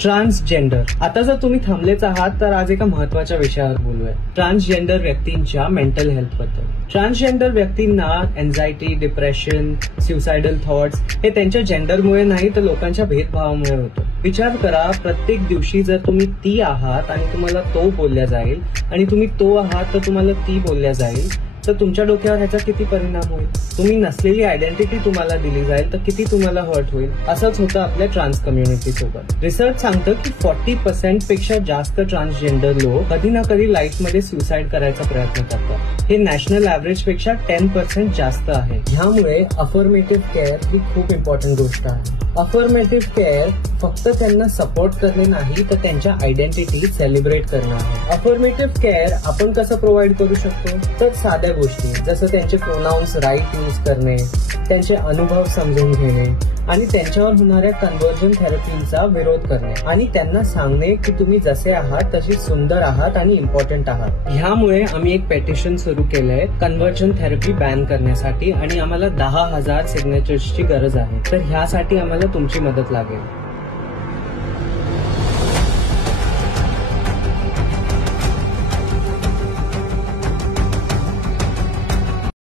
Transgender. आता जर तुम्ही थांबलेच आहात तर आज एका महत्वाच्या विषयावर बोलूया, ट्रान्सजेंडर व्यक्तींच्या मेंटल हेल्थ बद्दल. ट्रान्सजेंडर व्यक्तींना एन्झायटी, डिप्रेशन, सुसायडल थॉट्स हे त्यांच्या जेंडरमुळे नाही तर लोकांच्या भेदभावामुळे होतं. विचार करा, प्रत्येक दिवशी जर तुम्ही ती आहात आणि तुम्हाला तो बोलल्या जाईल आणि तुम्ही तो आहात तर तुम्हाला ती बोलल्या जाईल, तर तुमच्या डोक्यावर ह्याचा किती परिणाम होईल. तुम्ही नसलेली आयडेंटिटी तुम्हाला दिली जाईल तर किती तुम्हाला हर्ट होईल. असंच होतं आपल्या ट्रान्स कम्युनिटी सोबत. रिसर्च सांगतं की 40% पेक्षा जास्त ट्रान्सजेंडर लोक कधी ना कधी लाईफमध्ये सुसाईड करायचा प्रयत्न करतात. हे नॅशनल ऍव्हरेज पेक्षा 10% जास्त आहे. ह्यामुळे अफर्मेटिव्ह केअर ही खूप इम्पॉर्टंट गोष्ट आहे. अफर्मेटिव्ह केअर फक्त त्यांना सपोर्ट करणे नाही तर त्यांच्या आयडेंटिटी सेलिब्रेट करणं आहे. अफर्मेटिव्ह केअर आपण कसं प्रोव्हाइड करू शकतो, तर साध्या गोष्टी जसं त्यांचे प्रोनाउन्स राईट यूज करणे, त्यांचे अनुभव समजून घेणे आणि त्यांच्यावर होणाऱ्या कन्व्हर्जन थेरपीचा विरोध करणे आणि त्यांना सांगणे की तुम्ही जसे आहात तशी सुंदर आहात आणि इम्पॉर्टंट आहात. ह्यामुळे आम्ही एक पेटिशन सुरू केलंय कन्व्हर्जन थेरपी बॅन करण्यासाठी आणि आम्हाला 10,000 सिग्नेचर्सची गरज आहे. तर ह्यासाठी आम्हाला तुमची मदत लागेल.